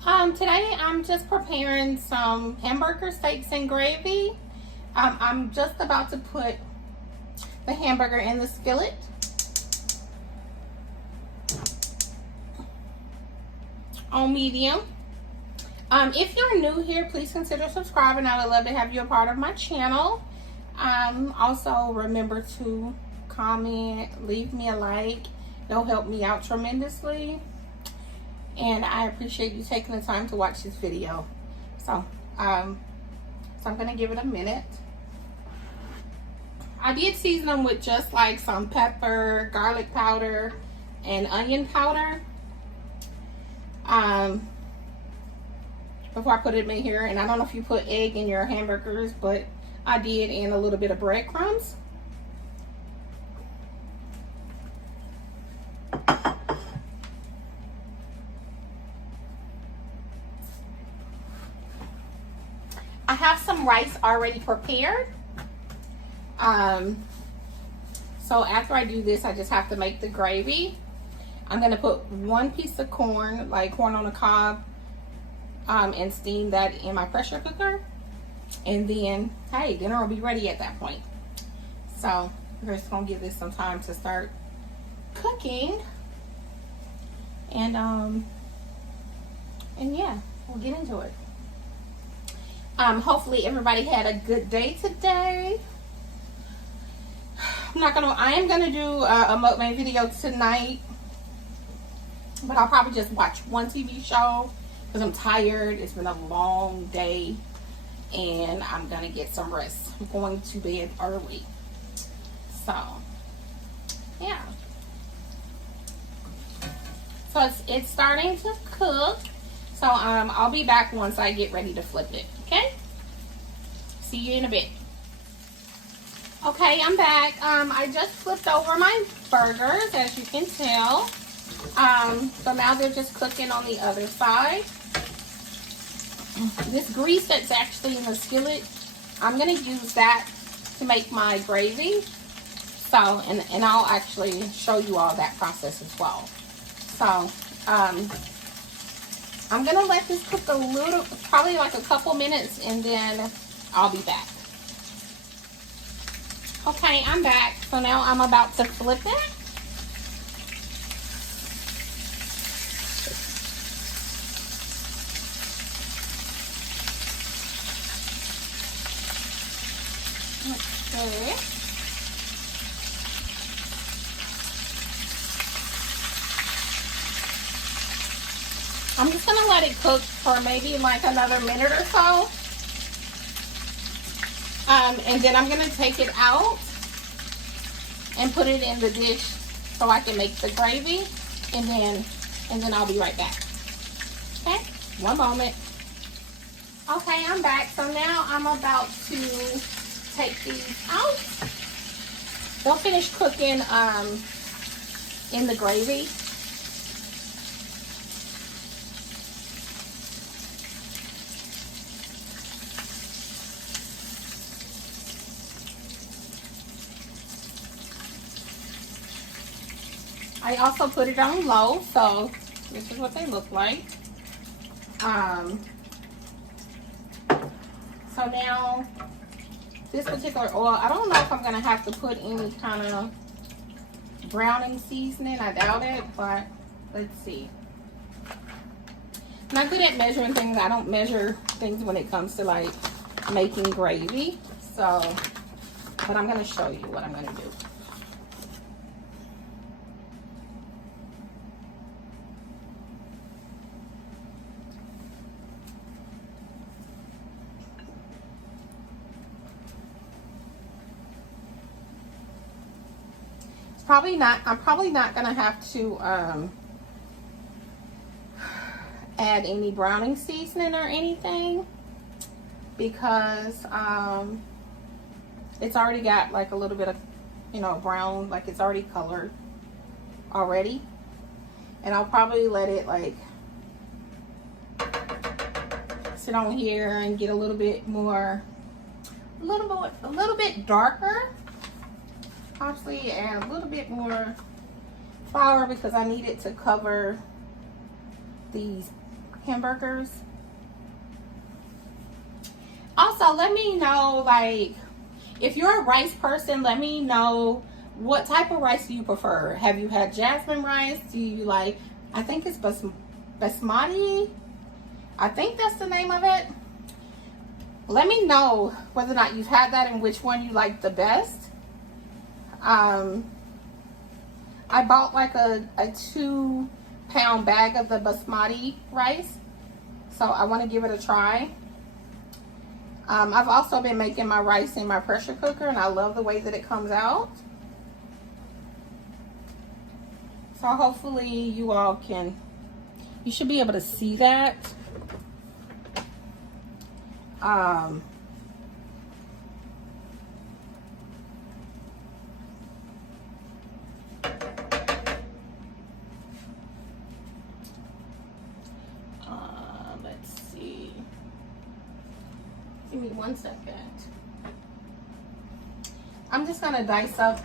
Today I'm just preparing some hamburger steaks and gravy. I'm just about to put the hamburger in the skillet. On medium. If you're new here, please consider subscribing. I would love to have you a part of my channel. Also remember to comment, leave me a like. It'll help me out tremendously. And I appreciate you taking the time to watch this video. So I'm gonna give it a minute. I did season them with just like some pepper, garlic powder, and onion powder. Before I put them in here, and I don't know if you put egg in your hamburgers, but I did, and a little bit of breadcrumbs. I have some rice already prepared. So after I do this, I just have to make the gravy. I'm gonna put one piece of corn, like corn on the cob, and steam that in my pressure cooker. And then, hey, dinner will be ready at that point. So we're just gonna give this some time to start cooking. And yeah, we'll get into it. Hopefully everybody had a good day today. I am gonna do a mukbang video tonight, but I'll probably just watch one TV show because I'm tired. It's been a long day and I'm gonna get some rest. I'm going to bed early. So yeah. So it's starting to cook. So I'll be back once I get ready to flip it. Okay? See you in a bit. Okay, I'm back. I just flipped over my burgers, as you can tell. So now they're just cooking on the other side. This grease that's actually in the skillet, I'm going to use that to make my gravy. So, and I'll actually show you all that process as well. So, I'm going to let this cook a little, probably like a couple minutes, and then I'll be back. Okay, I'm back. So now I'm about to flip it. Okay. I'm just gonna let it cook for maybe like another minute or so. And then I'm gonna take it out and put it in the dish so I can make the gravy, and then I'll be right back. Okay, one moment. Okay, I'm back. So now I'm about to take these out. They'll finish cooking in the gravy. I also put it on low, so this is what they look like. So now, this particular oil, I don't know if I'm gonna have to put any kind of browning seasoning. I doubt it, but let's see. I'm not good at measuring things. I don't measure things when it comes to like making gravy. So, but I'm gonna show you what I'm gonna do. I'm probably not gonna have to add any browning seasoning or anything, because it's already got like a little bit of, you know, brown, like it's already colored already. And I'll probably let it like sit on here and get a little bit more, a little bit darker. Obviously add a little bit more flour because I need it to cover these hamburgers. Also, let me know, like, if you're a rice person, let me know what type of rice do you prefer. Have you had jasmine rice? Do you like, I think it's basmati. I think that's the name of it. Let me know whether or not you've had that and which one you like the best. I bought like a 2-pound bag of the basmati rice, so I want to give it a try. I've also been making my rice in my pressure cooker, and I love the way that it comes out. So hopefully you all you should be able to see that. Let's see. Give me 1 second. I'm just gonna dice up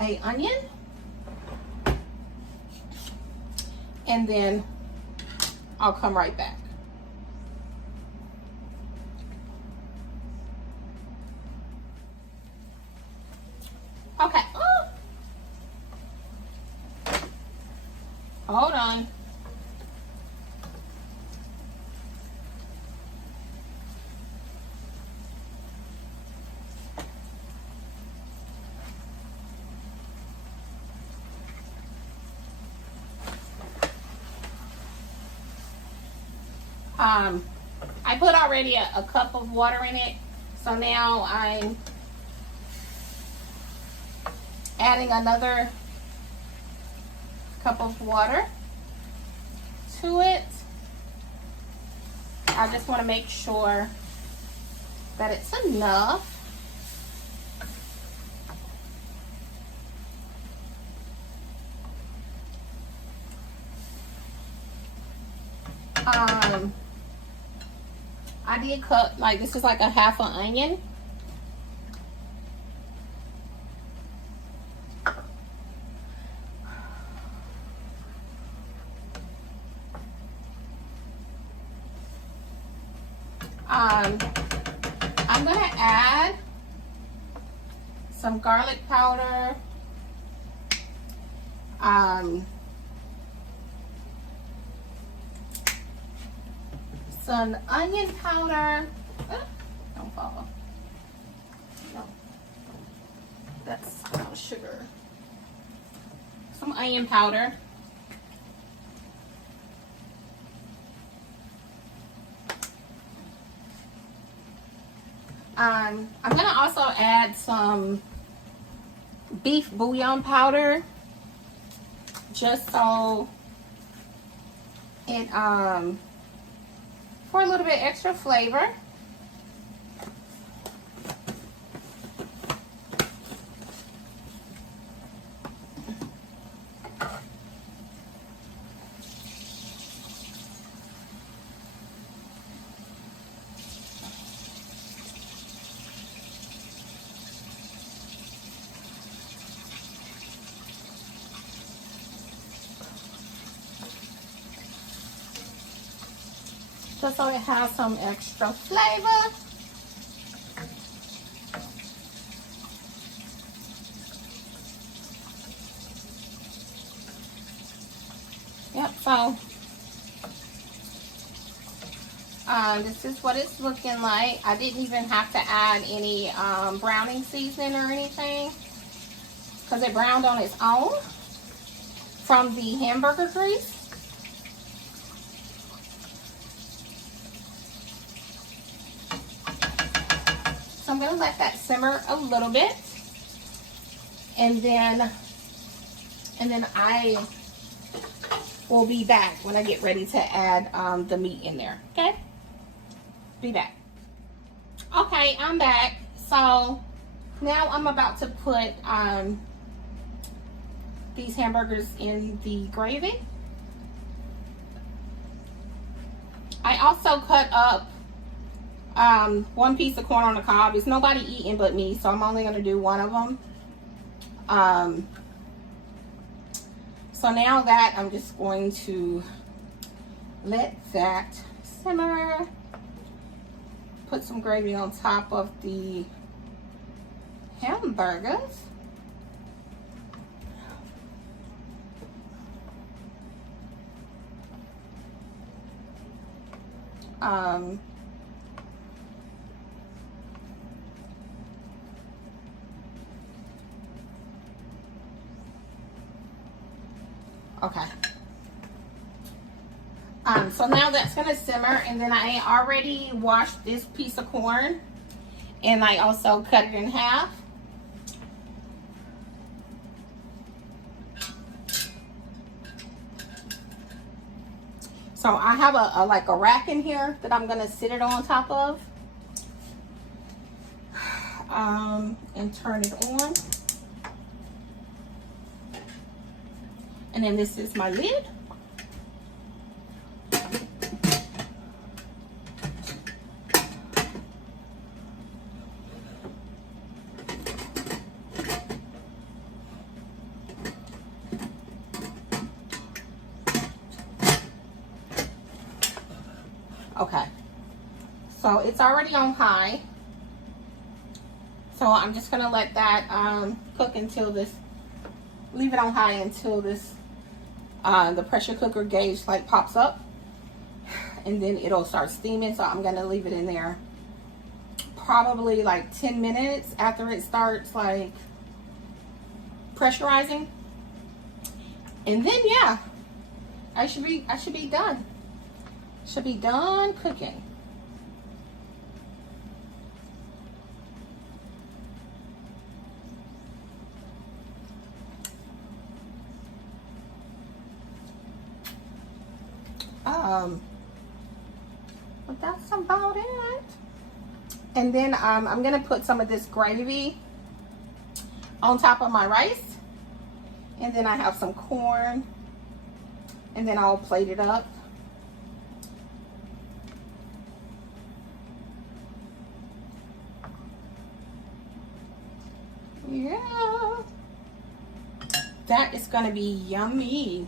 an onion, and then I'll come right back. Okay. Oh. Hold on. I put already a cup of water in it, so now I'm adding another cup of water to it. I just want to make sure that it's enough. I did cut, like, this is like a half an onion. I'm gonna add some garlic powder, some onion powder. Don't fall. No, that's no sugar. Some onion powder. I'm gonna also add some beef bouillon powder, just so it for a little bit extra flavor. Just so it has some extra flavor. Yep, so this is what it's looking like. I didn't even have to add any browning seasoning or anything, because it browned on its own from the hamburger grease. I'm going to let that simmer a little bit, and then I will be back when I get ready to add the meat in there. Okay, be back. Okay, I'm back. So now I'm about to put these hamburgers in the gravy. I also cut up 1 piece of corn on the cob. It's nobody eating but me, so I'm only going to do 1 of them. So now that I'm just going to let that simmer. Put some gravy on top of the hamburgers. Okay. So now that's gonna simmer, and then I already washed this piece of corn, and I also cut it in half. So I have a like a rack in here that I'm gonna sit it on top of, and turn it on. And then this is my lid. Okay, so it's already on high. So I'm just gonna let that cook until this, leave it on high until this, the pressure cooker gauge like pops up, and then it'll start steaming. So I'm gonna leave it in there probably like 10 minutes after it starts like pressurizing. And then yeah, I should be done. Should be done cooking. But that's about it. And then I'm gonna put some of this gravy on top of my rice, and then I have some corn, and then I'll plate it up. Yeah, that is gonna be yummy.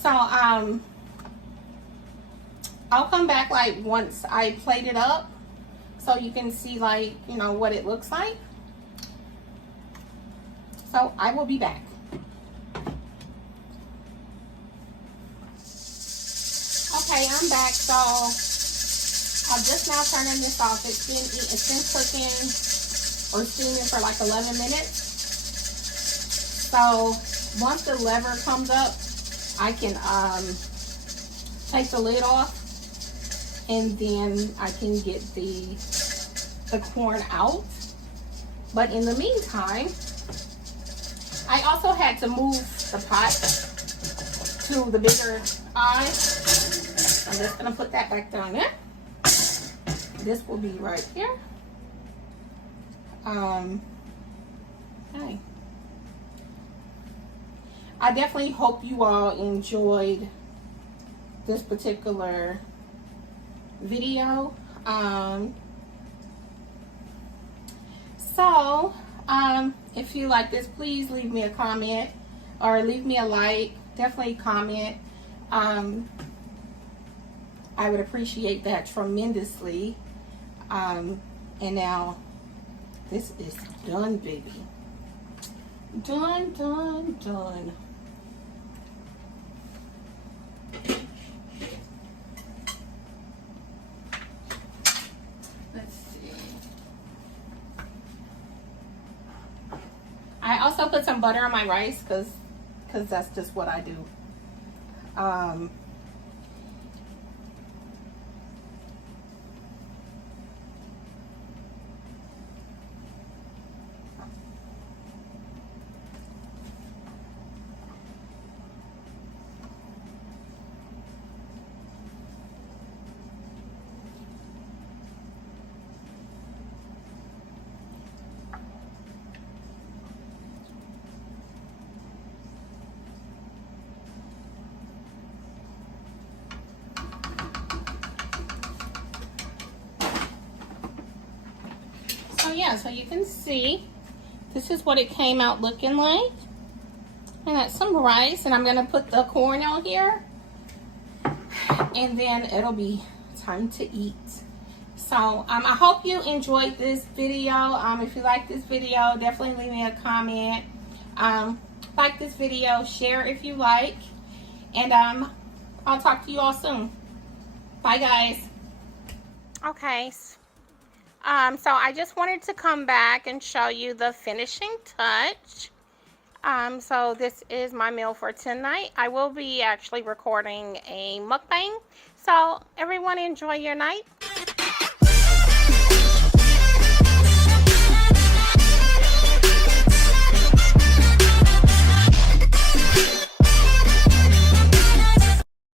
So I'll come back like once I plate it up, so you can see like, you know, what it looks like. So I will be back. Okay, I'm back. So I'm just now turning this off. It's been cooking or steaming for like 11 minutes. So once the lever comes up, I can take the lid off, and then I can get the corn out. But in the meantime, I also had to move the pot to the bigger eye. I'm just gonna put that back down there. This will be right here. Okay. I definitely hope you all enjoyed this particular video. If you like this, please leave me a comment or leave me a like. Definitely comment. I would appreciate that tremendously. And now this is done, baby. Done, done, done. Let's see. I also put some butter on my rice because that's just what I do. Yeah, so you can see this is what it came out looking like. And that's some rice, and I'm gonna put the corn on here. and then it'll be time to eat. So I hope you enjoyed this video. If you like this video, definitely leave me a comment. Like this video, share if you like, and I'll talk to you all soon. Bye, guys. Okay, so I just wanted to come back and show you the finishing touch. So this is my meal for tonight. I will be actually recording a mukbang. So everyone enjoy your night.